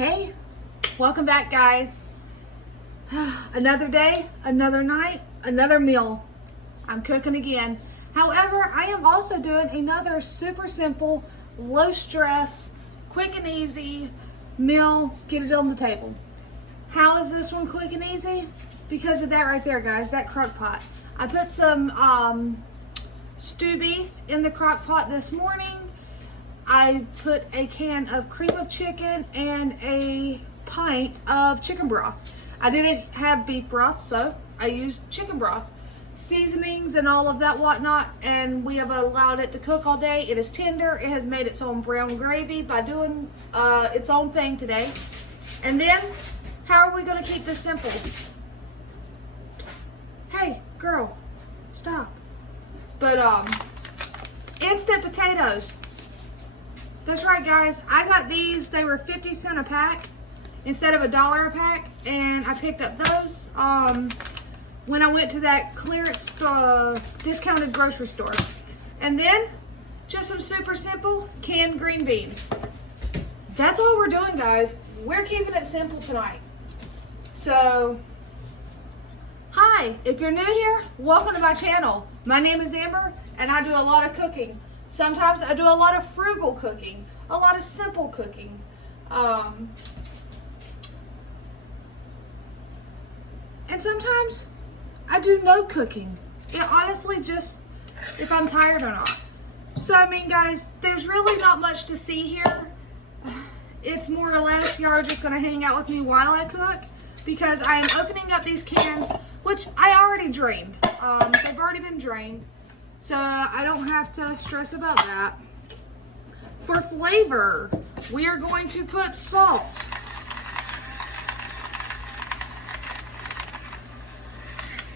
Hey, welcome back, guys. Another day, another night, another meal. I'm cooking again. However, I am also doing another super simple, low stress, quick and easy meal. Get it on the table. How is this one quick and easy? Because of that right there, guys, that crock pot. I put some stew beef in the crock pot this morning. I put a can of cream of chicken and a pint of chicken broth. I didn't have beef broth, so I used chicken broth. Seasonings and all of that whatnot, and we have allowed it to cook all day. It is tender. It has made its own brown gravy by doing its own thing today. And then, how are we going to keep this simple? Psst. Hey, girl, stop. But instant potatoes. That's right, guys. I got these. They were 50 cents a pack instead of $1 a pack, and I picked up those when I went to that clearance discounted grocery store. And then just some super simple canned green beans. That's all we're doing, guys. We're keeping it simple tonight. So, hi, if you're new here, welcome to my channel. My name is Amber, and I do a lot of cooking. Sometimes I do a lot of frugal cooking, a lot of simple cooking. And sometimes I do no cooking. It honestly just, if I'm tired or not. So, I mean, guys, there's really not much to see here. It's more or less, y'all are just gonna hang out with me while I cook, because I am opening up these cans, which I already drained. They've already been drained. So I don't have to stress about that. For flavor, we are going to put salt.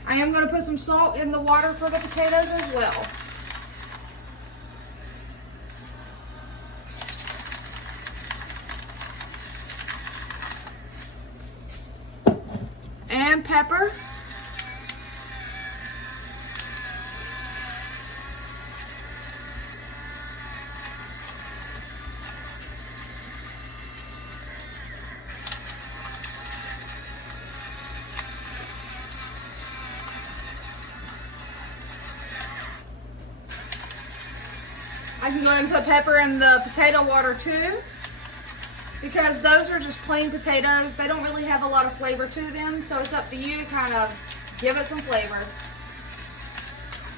I am going to put some salt in the water for the potatoes as well. And pepper. I can go ahead and put pepper in the potato water too, because those are just plain potatoes. They don't really have a lot of flavor to them, so it's up to you to kind of give it some flavor.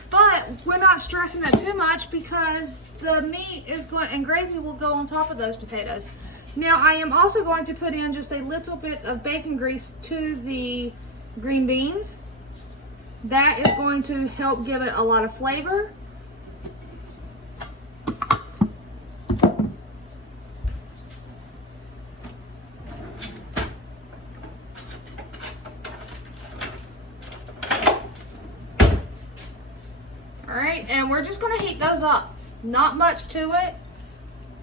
But we're not stressing it too much because the meat is going, and gravy will go on top of those potatoes. Now I am also going to put in just a little bit of bacon grease to the green beans. That is going to help give it a lot of flavor. Alright, and we're just going to heat those up. Not much to it.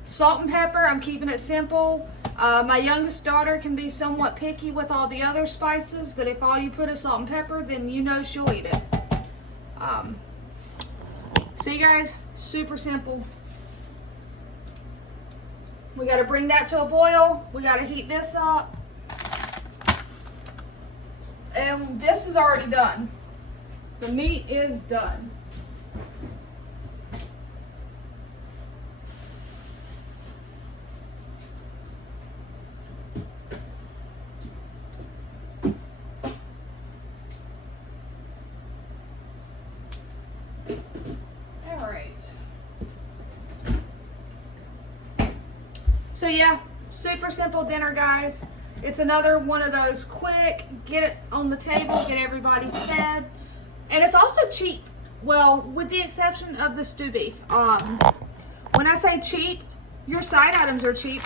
Salt and pepper, I'm keeping it simple. My youngest daughter can be somewhat picky with all the other spices, but if all you put is salt and pepper, then you know she'll eat it. See, guys, super simple. We got to bring that to a boil. We got to heat this up. And this is already done. The meat is done. So yeah, super simple dinner, guys. It's another one of those quick, get it on the table, get everybody fed. And it's also cheap. Well, with the exception of the stew beef. When I say cheap, your side items are cheap.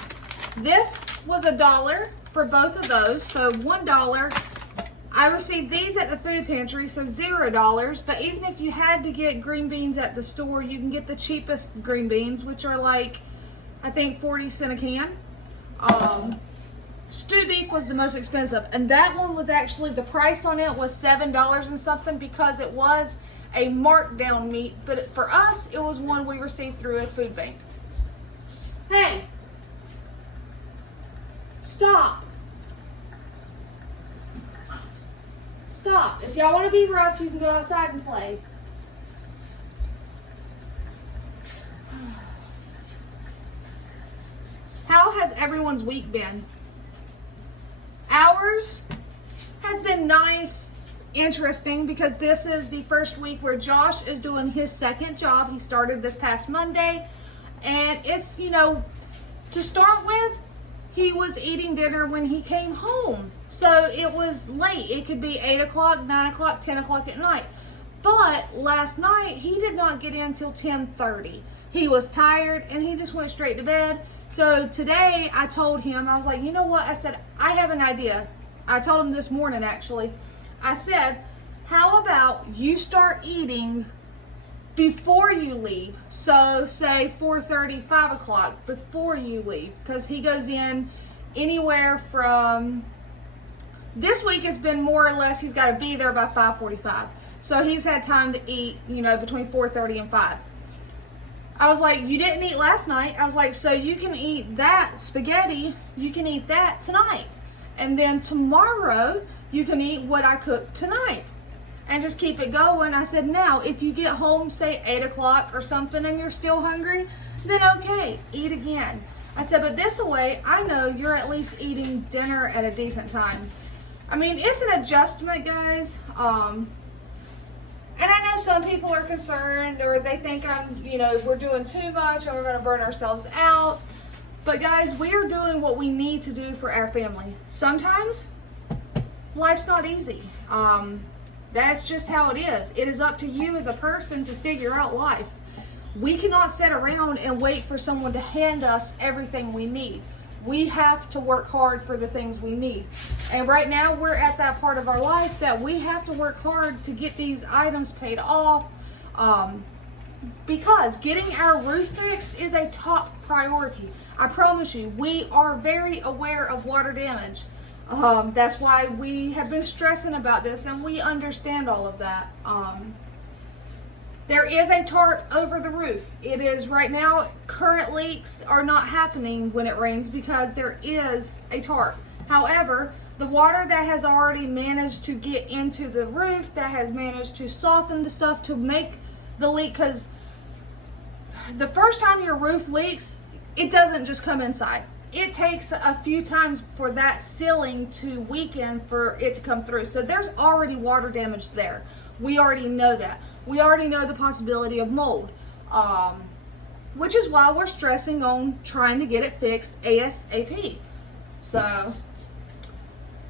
This was $1 for both of those, so $1. I received these at the food pantry, so $0. But even if you had to get green beans at the store, you can get the cheapest green beans, which are like, I think 40 cents a can. Stew beef was the most expensive, and that one was actually, the price on it was $7 and something because it was a markdown meat, but for us, it was one we received through a food bank. Hey, Stop. Stop. If y'all want to be rough, you can go outside and play. How has everyone's week been? Ours has been nice, interesting, because this is the first week where Josh is doing his second job. He started this past Monday, and it's, you know, to start with, he was eating dinner when he came home. So it was late. It could be 8 o'clock, 9 o'clock, 10 o'clock at night. But last night, he did not get in till 10:30. He was tired, and he just went straight to bed. So today, I told him, I was like, you know what? I said, I have an idea. I told him this morning, actually. I said, how about you start eating before you leave? So say 4:30, 5 o'clock before you leave. Because he goes in anywhere from, this week has been more or less, he's got to be there by 5:45. So he's had time to eat, you know, between 4:30 and 5. I was like, you didn't eat last night. I was like, so you can eat that spaghetti, you can eat that tonight. And then tomorrow, you can eat what I cooked tonight. And just keep it going. I said, now, if you get home, say 8 o'clock or something, and you're still hungry, then okay, eat again. I said, but this way, I know you're at least eating dinner at a decent time. I mean, it's an adjustment, guys. And I know some people are concerned, or they think we're doing too much and we're going to burn ourselves out. But guys, we are doing what we need to do for our family. Sometimes life's not easy. That's just how it is. It is up to you as a person to figure out life. We cannot sit around and wait for someone to hand us everything we need. We have to work hard for the things we need. And right now we're at that part of our life that we have to work hard to get these items paid off, because getting our roof fixed is a top priority. I promise you, we are very aware of water damage. That's why we have been stressing about this, and we understand all of that. There is a tarp over the roof. It is right now, current leaks are not happening when it rains because there is a tarp. However, the water that has already managed to get into the roof, that has managed to soften the stuff to make the leak, because the first time your roof leaks, it doesn't just come inside. It takes a few times for that ceiling to weaken for it to come through. So there's already water damage there. We already know that. We already know the possibility of mold, which is why we're stressing on trying to get it fixed ASAP. So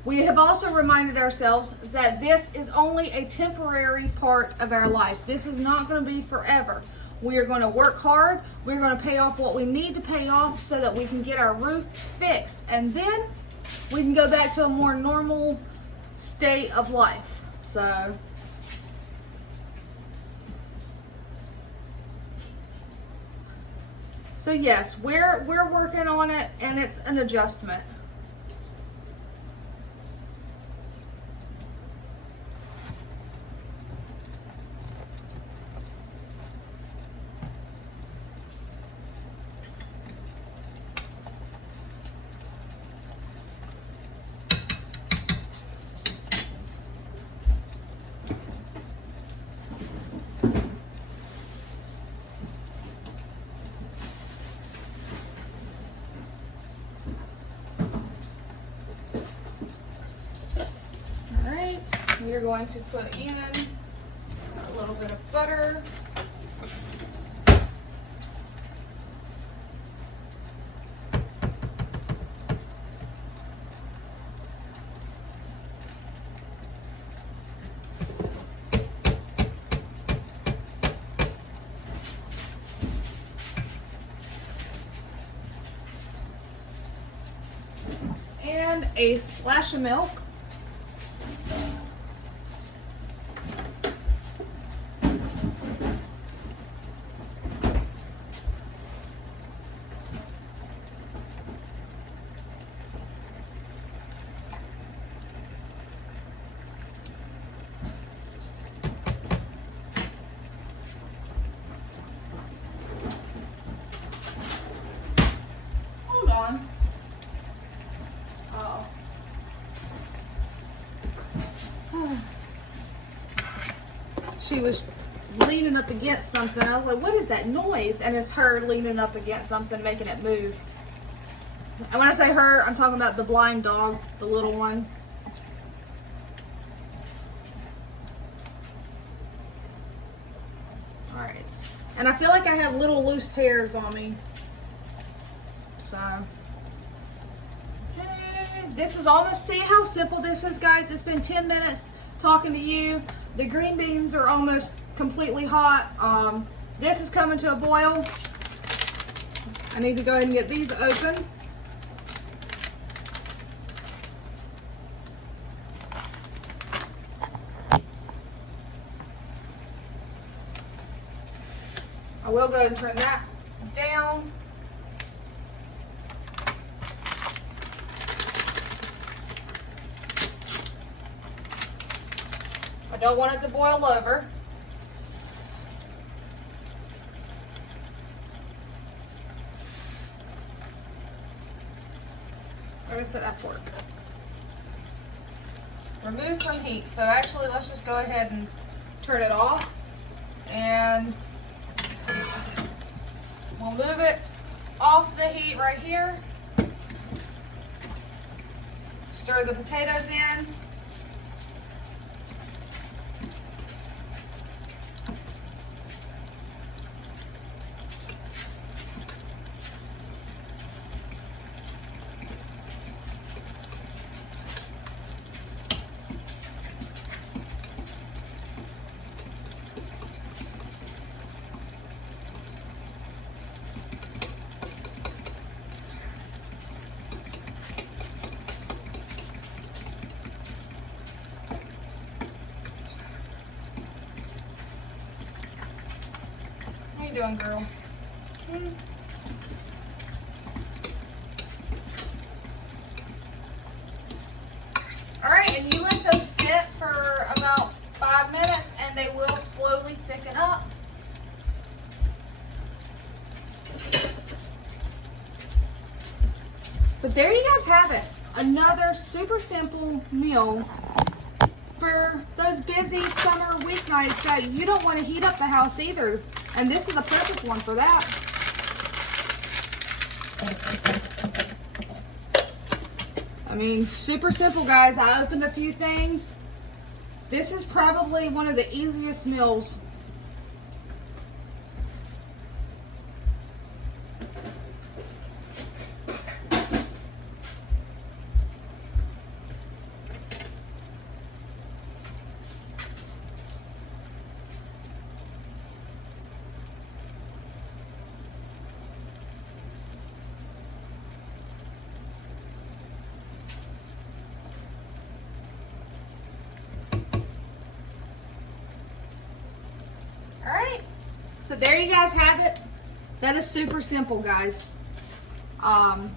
we have also reminded ourselves that this is only a temporary part of our life. This is not going to be forever. We are going to work hard. We're going to pay off what we need to pay off so that we can get our roof fixed. And then we can go back to a more normal state of life. So yes, we're working on it, and it's an adjustment. We're going to put in a little bit of butter. And a splash of milk. Oh. She was leaning up against something. I was like, what is that noise? And it's her leaning up against something, making it move. And when I say her, I'm talking about the blind dog, the little one. All right. And I feel like I have little loose hairs on me. So, okay. This is almost, see how simple this is, guys? It's been 10 minutes talking to you. The green beans are almost completely hot. This is coming to a boil. I need to go ahead and get these open. I will go ahead and turn that down. I don't want it to boil over. I'm going to set that fork. Remove from heat. So actually, let's just go ahead and turn it off. And we'll move it off the heat right here. Stir the potatoes in. How you doing, girl? All right, and you let those sit for about 5 minutes and they will slowly thicken up. But there you guys have it. Another super simple meal for those busy summer weeknights that you don't want to heat up the house either. And this is a perfect one for that. I mean, super simple, guys. I opened a few things. This is probably one of the easiest meals. So there you guys have it. That is super simple, guys. I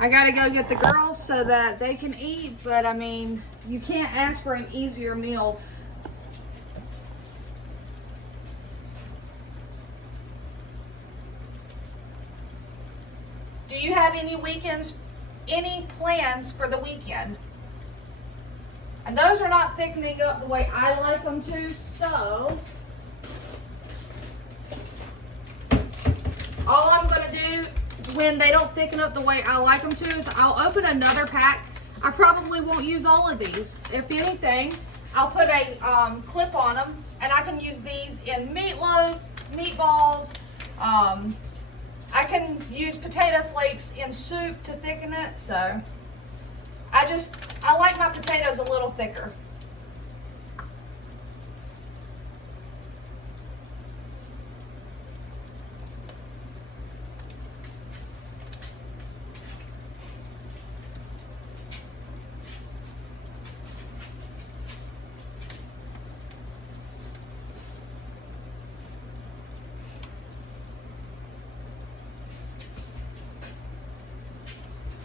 gotta go get the girls so that they can eat, but I mean, you can't ask for an easier meal. Do you have any plans for the weekend? And those are not thickening up the way I like them to, so all I'm going to do when they don't thicken up the way I like them to is I'll open another pack. I probably won't use all of these. If anything, I'll put a clip on them, and I can use these in meatloaf, meatballs. I can use potato flakes in soup to thicken it, so I like my potatoes a little thicker.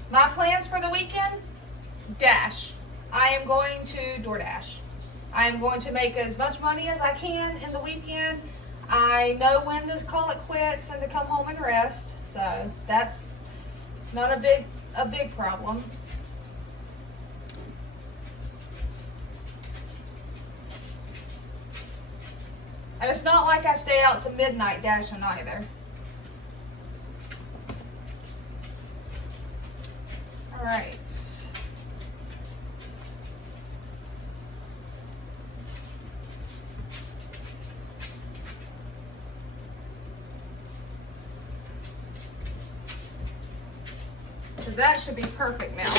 My plans for the weekend? Dash. I am going to DoorDash. I am going to make as much money as I can in the weekend. I know when to call it quits and to come home and rest. So that's Not a big problem. And it's not like I stay out to midnight dashing either. All right. So that should be perfect now.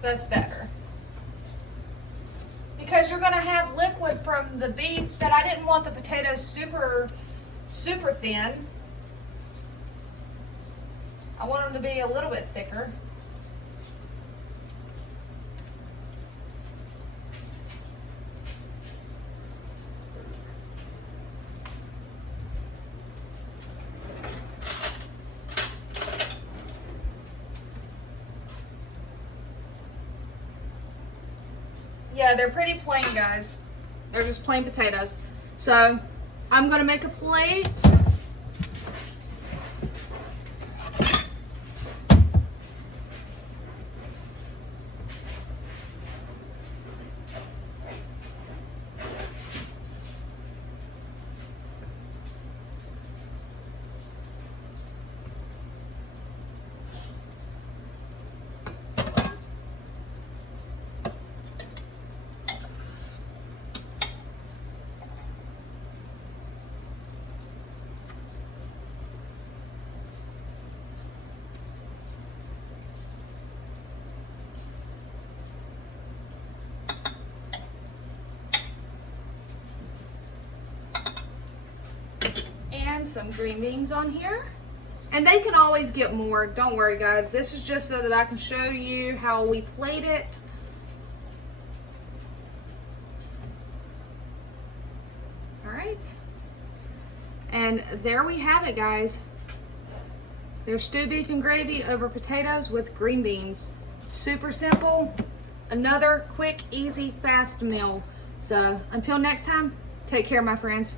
That's better. Because you're going to have liquid from the beef that I didn't want the potatoes super thin. I want them to be a little bit thicker. Yeah, they're pretty plain, guys. They're just plain potatoes. So I'm gonna make a plate. And some green beans on here. And they can always get more. Don't worry, guys. This is just so that I can show you how we plate it. All right. And there we have it, guys. There's stewed beef and gravy over potatoes with green beans. Super simple. Another quick, easy, fast meal. So until next time, take care, my friends.